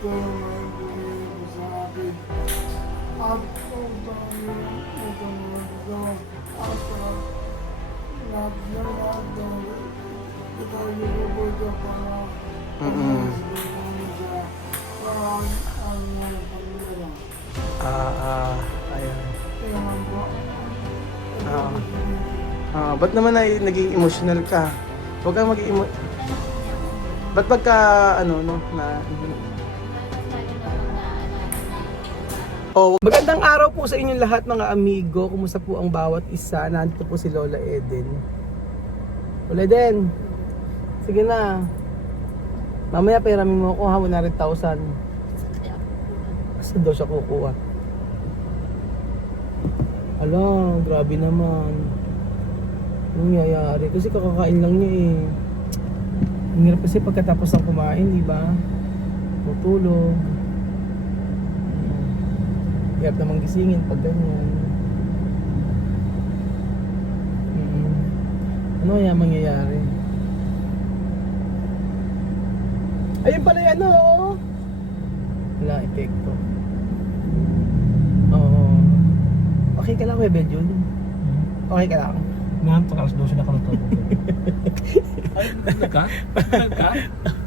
ito ang binigay mo sa akin. At kung tayo ito mo at lahat na lahat daw ito yung bubuto para para ang pamilya. Ayun. Kaya man po. Ba't naman naging emotional ka? Huwag kang maging ba't pagka, magandang araw po sa inyong lahat mga amigo. Kumusta po ang bawat isa? Nandito po si Lola Eden. Lola Eden, sige na. Mamaya peramin mo ako ha, 100,000. Saan daw siya kukuha? Ala, grabe naman. Anong nangyayari? Kasi kakakain lang niya eh. Ang hirap kasi pagkatapos ng kumain, di ba? Tutulog. Hirap namang gisingin pag ganyan. Ano kaya mangyayari? Ayun pala yan, oh! Wala, epekto. Oo. Okay ka lang, Kuya Jun? Okay ka lang? Nantok, alas 12 na kalutod. Ay, nagka? Nagka?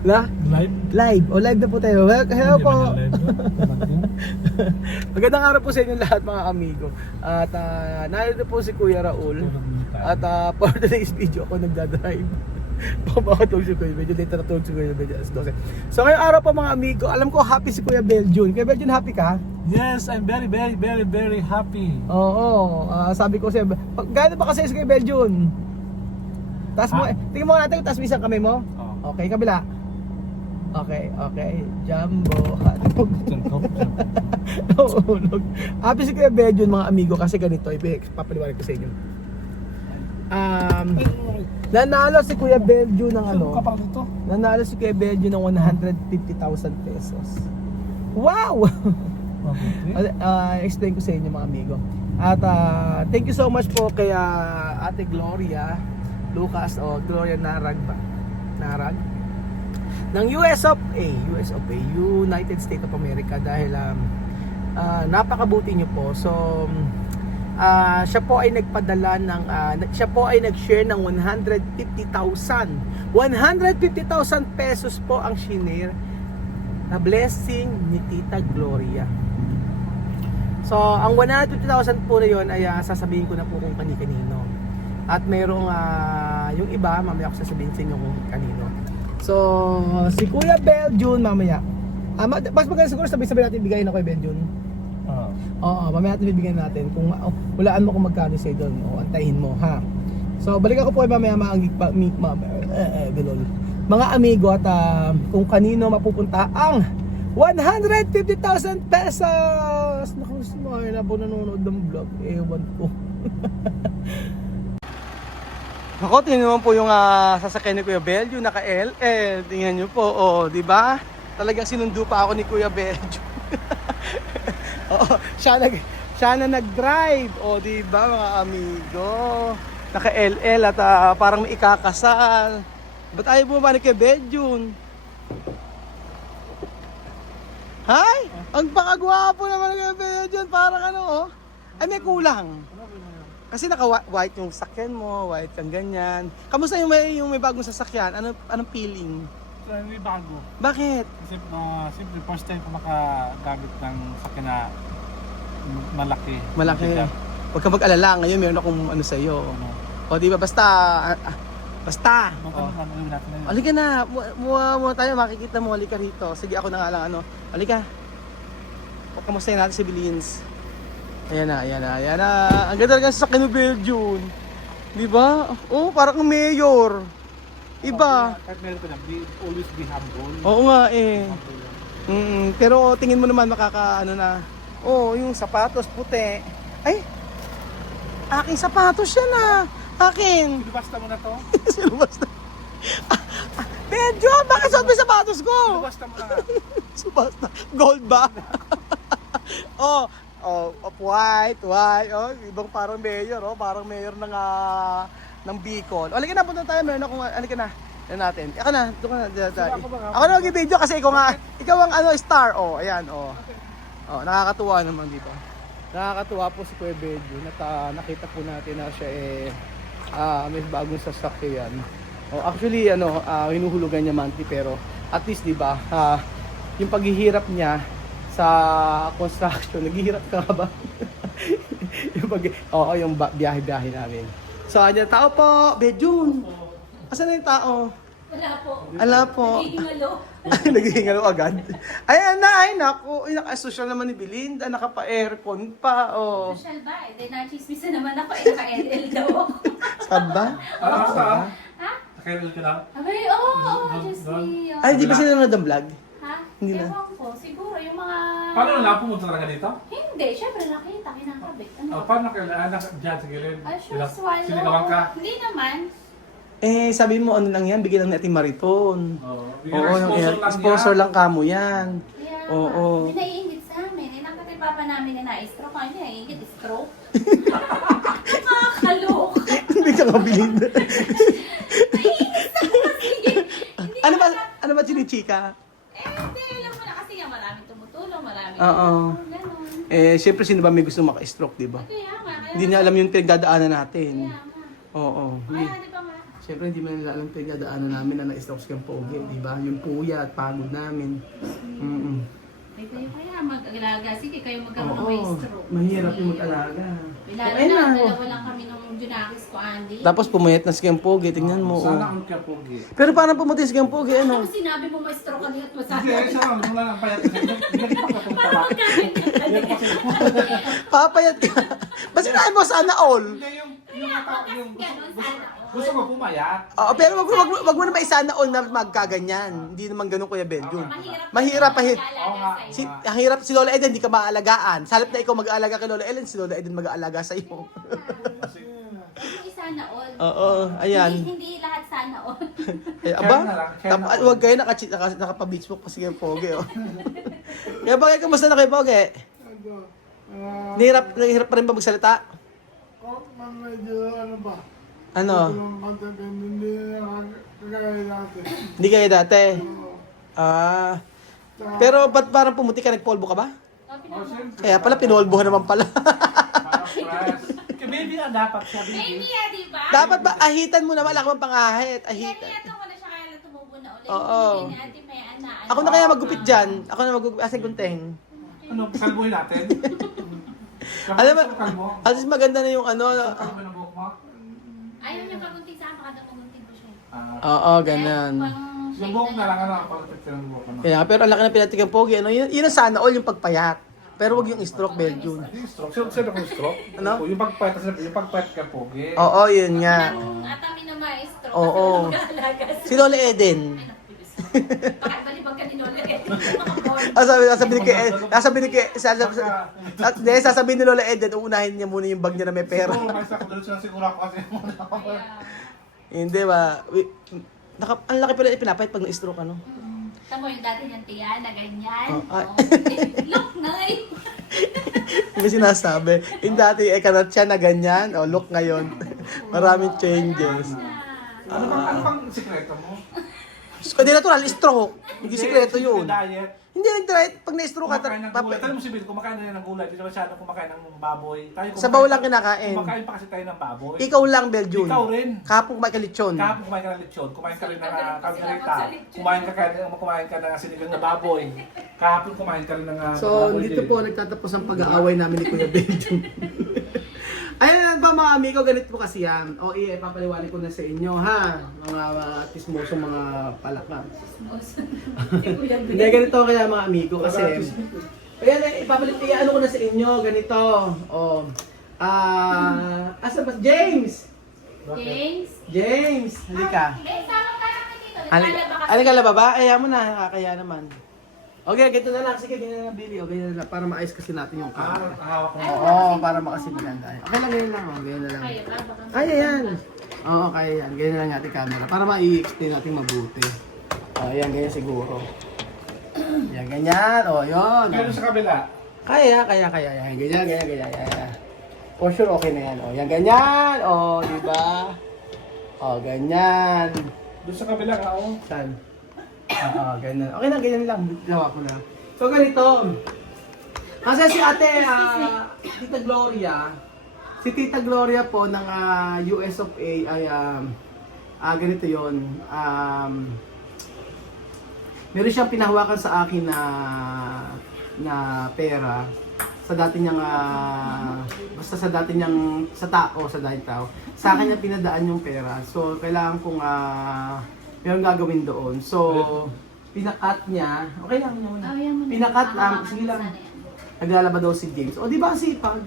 La? Live? Live. O live na po tayo. Hello po. Live yun. Magandang araw po sa inyo lahat mga amigo. At narito po si Kuya Raul. At for today's video ako nagdadrive. Papakatulog si Kuya, medyo later na tulog si Kuya, medyo alas 12. So ngayong araw po mga amigo, alam ko happy si Kuya Beljun. Kuya Beljun, happy ka? Yes, I'm very, very, very, very happy. Oo, sabi ko siya, gano'n ba kasi si Kuya Beljun? Taas mo, tingnan mo natin, taas mo isang kamay mo. Oh. Okay, kabila. Okay, Jumbo, hanog. Hulog. Happy si Kuya Beljun mga amigo kasi ganito, papaliwanag ko sa inyo. Nanalo si Kuya Beljun ng ano? Kapag dito? Nanalo si Kuya Beljun ng 150,000 pesos. Wow! Explain ko sa inyo mga amigo. At thank you so much po kay Ate Gloria Lucas o Gloria Narag ba? Narag? Ng US of A, United States of America dahil napakabuti niyo po. So siya po ay nagpadala ng siya po ay nag-share ng 150,000 pesos po ang shinare na blessing ni Tita Gloria. So ang 150,000 po na yun ay sasabihin ko na po kung kani-kanino. At mayroong yung iba mamaya ako sasabihin sa inyo kung kanino. So si Kuya Beljun mamaya mas maganda siguro sabi-sabi natin bigay na kay Beljun. Oo, mamaya natin bibigyan natin kung hulaan mo kung magkano sa'yo doon o antayin mo ha. So balikan ko po mamaya mga amigo at kung kanino mapupunta ang 150,000 pesos. Naku, na po nanonood ng vlog, ewan ko. Ako, tingnan naman po yung sasakyan ni Kuya Beljun, naka LL, tingnan nyo po, di ba? Talagang sinundo pa ako ni Kuya Beljun. Oo, siya na nag-drive. Di ba mga amigo? Naka LL at parang may ikakasal. Ba't ayaw bumaba ni Kuya Beljun? Hay! Ang pakagwapo naman ni Kuya Beljun. Parang ano ay may kulang. Kasi naka-white yung sakyan mo, white kang ganyan. Kamusta yung may bagong sasakyan? Anong feeling? May bago. Bakit? Kasi simple first time ko makagamit ng sakyan na malaki. Huwag ka mag-alala, ngayon meron akong sa iyo. Di ba basta halika na, muna tayo, makikita mo, halika rito. Sige, ako na nga lang halika. Kamustahin natin si Bilins. Ayan na. Ang ganda ng sasakyan ng Beljun. Di ba? Parang mayor. Iba. Always be humble. Oo nga eh. Pero tingin mo naman na. Yung sapatos puti. Ay! Aking sapatos yan Akin! Sinubasta mo na to? Sinubasta. Beljun! Bakit suot mo yung sapatos ko? Sinubasta mo na nga. Subasta. Gold ba? White. Ibang parang mayor, parang mayor ng Bicol. Halika na, punta tayo. Meron akong, halika na. Yan natin. Ako na, doon ka na. Ako ba? Ako na mag-video kasi ikaw ang star. Oh, ayan, oh. Oh, nakakatuwa naman dito. Nakakatuwa po si Kuya Benjo. Nakita po natin na siya may bagong sasakyan. Oh, actually hinuhulugan niya monthly pero at least 'di ba, yung paghihirap niya sa construction, naghihirap ka ba? yung biyahe-biyahe namin. So, ayan, tao po, Benjo. Asan na yung tao? Wala po. Naghihingalo agad. Ayan na, ay naku. Naka-social naman ni Belinda, naka-pa-aircon pa. Oh. Social ba? Eh, na-chismisa naman ako. Naka-LL daw ako. Saba? Saan? Ha? Nakailal ka na? Abay, oo, just me. Ay, di ba sila nanonood ng vlog? Ha? Hindi na. Ewan ko. Siguro, yung mga... Paano na pumunta talaga dito? Hindi, syempre nakita, kinakabit. Ano? Paano kailan? Diyan sa gilid. Ay, sure, swallow. Sinigawan ka? Hindi naman. Sabi mo ano lang yan, bigyan lang natin Mariton. Oo. Sponsor lang kamo yan. Kaya, Oo. hindi naiingit sa amin. Nakatay papa namin na na-stroke. Hindi naiingit, stroke. Nakakaloka. Hindi ka mabilind. Naiingit sa kasi. Hindi Ano ba chinichika? hindi, alam mo na kasi nga maraming tumutulong, maraming Oo. ganun. Siyempre sino ba may gusto maka-stroke, di ba? Kaya nga, kaya Hindi niya alam yung pinagdadaanan natin. Kaya nga. Oo. Kaya, di ba nga? Siyempre hindi mo nila alam pinagdadaanan namin na na-stroke sa pogi, di ba? Yung puya at pagod namin. Ay, kaya mag-alaga. Sige, kayo magkaroon ng Oo. may stroke. Mahirap yung mag-alaga. Lalo Okay na, na. dalawa lang kami nung Junakis ko, Andy. Tapos pumayat na si Pogi, tingnan mo. Sana Oh. ang kapugi. Pero paano pumunti si Pogi, Ano ano? sinabi mo may stroke ka dito at Hindi, masabi? sana wala nang payat kasi. Hindi pa kapunta Parang pa. magkakin ka Hindi kasi. Papayat ka. Basta sinabi mo sana all. Hindi yung ganun, sana. gusto mo pumayat. Oo, pero wag mo naman isana all na magkaganyan. Hindi naman ganun Kuya Benjo. Mahirap. Oo nga. Ang hirap si Lola Eden, hindi ka maaalagaan. Sa halip na ikaw mag-aalaga kay Lola Eden, si Lola Eden mag-aalaga sa iyo. Hindi sana all. Oo, ayan. Hindi lahat sana all. Eh, aba, Share na lang, share na lang. huwag kayo nakapa-beachbook pa si Kuya Pogi. Oh. Kaya Pogi, kamusta na Kuya Pogi? Ito, Nahirap pa rin ba magsalita? medyo ano ba? Ano? Yung pagdating, hindi na kagaya dati. Hindi kayo dati? Oo. Ah. Pero ba't parang pumuti ka, nagpolvo ka ba? Oh, siyempre. Kaya pala, pinolbohan naman pala. Parang fresh. Baby na dapat siya, Baby, baby. di ba? Dapat ba, ahitan mo naman, wala ka bang pangahit, Kaya ahitan. niyato ko na siya kaya tumubo na ulit. Oo. Hindi ni Ate May ana. Ako na kaya magupit dyan. Ako na magupit, asay gunteng. Ano, kalbuhin natin? Alam mo, Kalbo? at least maganda na yung ano. Kalbo ng buhok mo? Ayaw niya pagunting sa akin, baka daw pagunting ko siya. Oo, ganun. Yung buhok na lang, ano, palapit ka ng buhok. Ano? Kaya, pero ang laki na pinatigang pogi. Ano, yun ang sana all, yung pagpayat. Pero wag yung stroke, Belgium. Yung stroke. Sino kung stroke? Ano? Yung pagpayat, yung pagpayat ka pogi. Oo, yun nga. Atami na maestro. Oo. Kasi mag-aalaga siya. Si Lola Eden. Bakit balibag ka ni Lola Eden? Sasabihin ni Lola Eden, uunahin niya muna yung bag niya na may pera. Siguro, may sakot doon siya siguro ako kasi Hindi ba? Ang laki pala ipinapahit pag na-stroke, ano? Tamo yung dati niyang tiya na ganyan. Oh, ay. Look, nay! May sinasabi. Yung dati, kanat siya na ganyan. O, look ngayon. Maraming changes. ano bang sikreto mo? Hindi natural, stroke. Hindi sikreto yun. Diet. Hindi nag-try. Pag na-stroke ka, Kumakain ng gulay. Tanong mo si Bill, kumakain na yan ng gulay. Hindi naman masyadong kumakain ng baboy. Tayo Sabaw lang kinakain. Kumakain pa kasi tayo ng baboy. Ikaw lang, Belgium. Ikaw rin. Kapong kumain ka lechon. Kahapon kumain ka ng lechon, kumain ka rin ng kaldereta, kumain ka ng sinigang na baboy. Kahapon kumain ka rin ng So, baboy dito din. po nagtatapos ang pag-aaway namin ni Kuya Belgium. Ayun ba mga amigo, ganito po kasi yan. O papaliwanag ko na sa inyo ha, mga tismosong mga palakang. Hindi, ganito kaya mga amigo kasi. Kaya ano ko na sa inyo, ganito. O, asa ba? James! James? James, halika. Sama ka namin dito. Halika la baba, ayaw mo na, nakakaya naman. Okay, ganito na lang. Sige, ganyan na Billy. Okay na lang. Para maayos kasi natin yung camera. Hawak mo. Oo, para makasimbihan tayo. Okay lang, ganyan lang. Ganyan na lang. Kaya ba? Baka Ay, ayan. Oo, kaya yan. Ganyan na lang natin camera. Para ma-i-explain natin mabuti. Ayan, ganyan siguro. Yan, ganyan. O, yun. Pero sa kabila, Kaya. Yan, ganyan. For sure, okay na yan. O, yan, ganyan. O, di ba? O, ganyan. Doon sa kabila nga, oh. Saan? Oo, ganyan. Okay na, ganyan lang. Gawa ko na. So, ganito. Kasi si ate, Tita Gloria, si Tita Gloria po ng US of A ay, ganito yun. Meron siyang pinahawakan sa akin na pera sa dati niyang basta sa dati niyang sa tao sa akin niya pinadaan yung pera, so kailangan kong meron gagawin doon, so pinakat niya, okay lang naman, pinakat sige lang, naglalaba daw si James, o di ba sipag.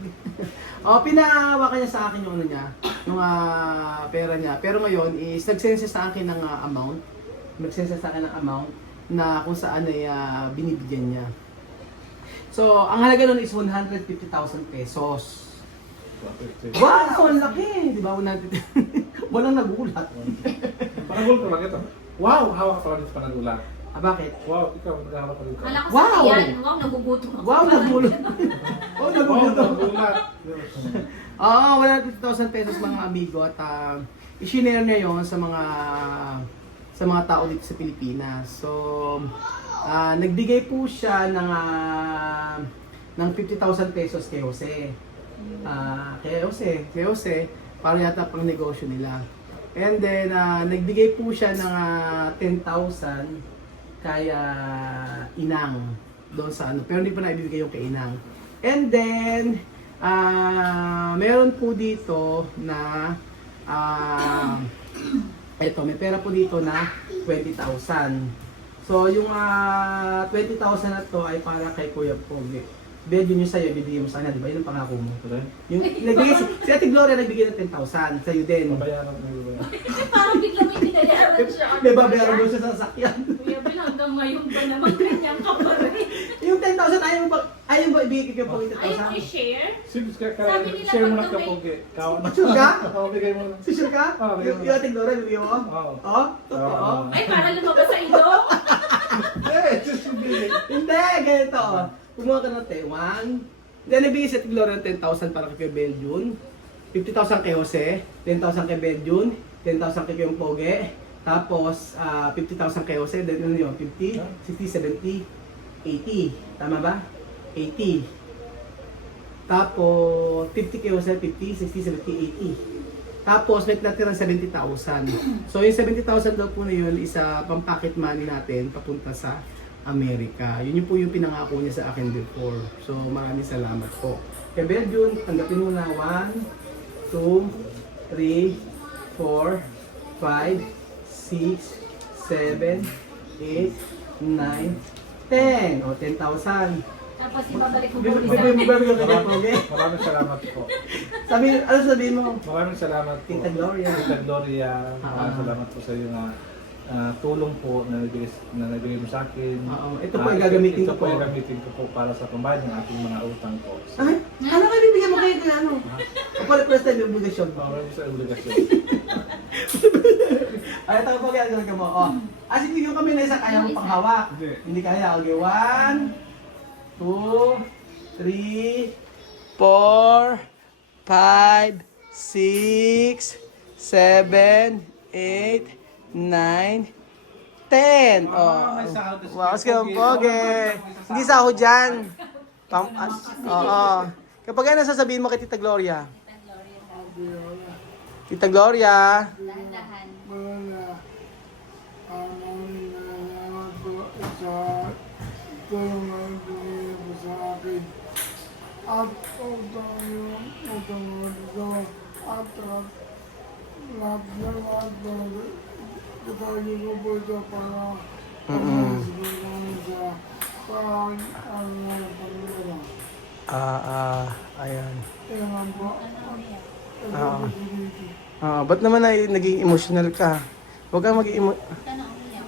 O pinahawakan niya sa akin yung ano niya, yung pera niya, pero ngayon is nagsense sa akin ng amount, na kung saan ay binibigyan niya. So, ang halaga nun is 150,000 pesos. Wow! Ang laki! Di ba? 150. Walang nagulat. Panagul ko lang ito. Wow! Hawak ka pala dito panagulat. Bakit? Wow, ikaw naghahawak ka dito. Kala ko Wow! sa yan. Wow, nagugutom ako. Wow! Nagulat! Oh, nagulat! Nagulat. Oo, 150,000 pesos mga amigo, at i-share niya yun sa mga tao dito sa Pilipinas. So, nagbigay po siya ng 50,000 pesos kay Jose. Kay Jose, para yata pang negosyo nila. And then, nagbigay po siya ng 10,000 kay Inang. Doon sa ano. Pero hindi pa naibigay yung kay Inang. And then, meron po dito na may pera po dito na 20,000. So, yung 20,000 na to ay para kay Kuya Pogi. Medyo nyo sa'yo, bibigyan mo sa kanya, di ba? Yun ang pangako mo. Yung, si Ate Gloria nagbigay ng 10,000, sa'yo din. Mabayaran mo ba? Parang biglang may binayaran siya. May babayaran mo siya sa sasakyan. Kuya Bill, hanggang ngayon ba naman ganyan ka pa rin? Yung 10,000, ayaw mo ba ibigay kay Pogi 10,000? Ayaw ko i-share? Sige, Sabi nila share mo pag lang may- kapogi. Sure ka? Oo, bigay mo lang. Si sure ka? Oo, bigay mo. Yung Ate Gloria, bibigyan mo? Oo. Oo? Totoo? Ay, para lumabas sa ilong? Eh, just bigay. Hindi, ganito. Kumuha ka ng 1. Then, nabigay si Ate Gloria ng 10,000 para kay Beljun. 50,000 kay Jose. 10,000 kay Beljun. 10,000 kay Kuya Pogi. Tapos, 50,000 kay Jose. Then, ano yun? 50, 60, 70, 80. Tama ba? 80. Tapos, 50 kay Jose, 50, 60, 70, 80. Tapos, may natirang 70,000. So, yung 70,000 daw po na yun, isa pang pocket money natin papunta sa Amerika. Yun yung po yung pinangako niya sa akin before. So, maraming salamat po. Kaya Beljun, tanggapin mo na 1, 2, 3, 4, 5, 6, 7, 8, 9, 10. O, 10,000. Tapos ibabalik ko po Bibigyan ko kay Pogi. Maraming salamat po. Ano sabihin mo? Maraming salamat po. Tita Gloria. Tita Gloria, maraming salamat po sa iyo na tulong po na nabigay mo sa akin. Oo, ito po ay gagamitin ko Ito po po. ay gagamitin ko po para sa pambayad ng ating mga utang po. Ay, ano kayo bibigyan mo kayo kay ano? Kapag time yung obligasyon mo. Maraming sa obligasyon. Ay, ito po kaya gagawin mo. Oh. Sige, yung kami na isa, kaya mo pang hawak. Hindi. Hindi kaya. Okay, 1, 2, 3, 4, 5, 6, 7, 8, 9, 10. Oh. may sahod na si Wow, sige, Pogi. Pogi. Hindi sahod dyan. Oo. Kapag ano sasabihin mo kay Tita Gloria? Tita Gloria. Dahan-dahan. Wala. Maraming salamat po sa tulong na ibigay mo sa akin. At utang yung utang ko at lahat ng detalye ko po ito para sa pag-alala. Ayan. Ewan po. Ba't naman ay naging emotional ka? Huwag kang maging Tanong umiyak.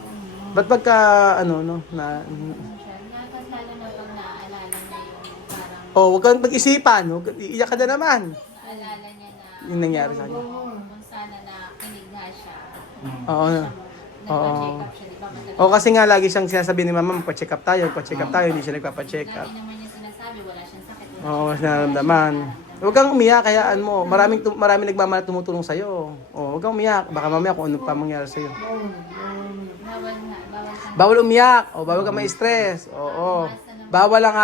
Ba't pagka, ano, no, na... Tapos lalo na pag naaalala niya yung parang huwag kang pag-isipan. Iiyak ka na naman. naalala niya na Yung nangyari sa kanya. kung sana na kinigha siya. Oo. Nagpa-check up siya, di ba? Matagal. O kasi nga lagi siyang sinasabi ni mama, magpa-check up tayo, hindi siya nagpapa-check up. Lagi naman niya sinasabi, wala siyang sakit. Oo, mas nararamdaman. Huwag kang umiyak, kayaan mo. Maraming nagmamahal tumutulong sa'yo. Oh, huwag kang umiyak. Baka mamaya kung ano pa mangyari sa'yo. Bawal nga, bawal ka. Bawal umiyak. O, bawal ka ma-stress. Oo. Bawal lang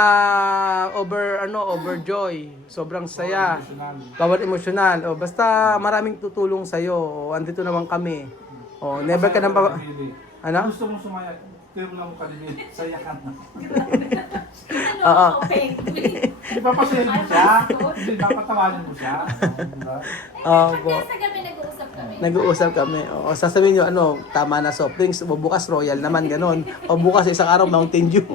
overjoy. Sobrang saya. Bawal emosyonal. O, basta maraming tutulong sa'yo. O, andito naman kami. O, never ka nang Ano? Gusto mong sumaya, pero lang mo kanili, saya ka na. Oo. Di ba pasayahin mo siya? Hindi, dapat tawanin mo siya. Diba? Opo. Sa gabi nag-uusap kami. Nag-uusap kami. O, sasabihin nyo, tama na soft drinks. O, bukas Royal naman, ganon. O, bukas isang araw Mountain Dew.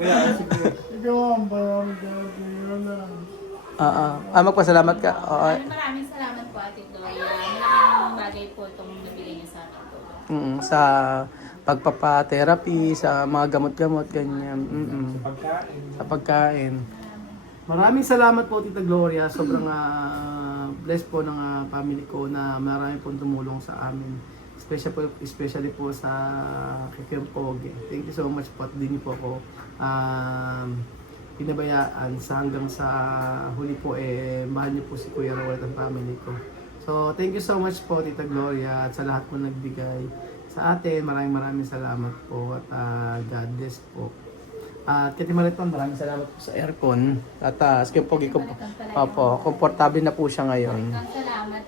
Kaya, sige. Ikaw ang parang gano'n lang. Oo. Magpasalamat ka. Oo. Maraming salamat po, Ate Gloria. Malaking bagay po itong nabigay niyo sa akin po. Sa pagpapa-therapy, sa mga gamot-gamot, ganyan. Pagkain. Sa pagkain. Maraming salamat po, Tita Gloria. Sobrang blessed po ng family ko na marami pong tumulong sa amin. Especially po sa Kikiam Pogi. Thank you so much po at din niyo po ako pinabayaan hanggang sa huli po mahal niyo po si Kuya Raul at ang family ko. So thank you so much po Tita Gloria at sa lahat po nagbigay sa atin. Maraming salamat po at God bless po. At Kati Mariton, maraming salamat po sa aircon. At Kikiam Pogi ko po. Opo, komportable na po siya ngayon. Salamat.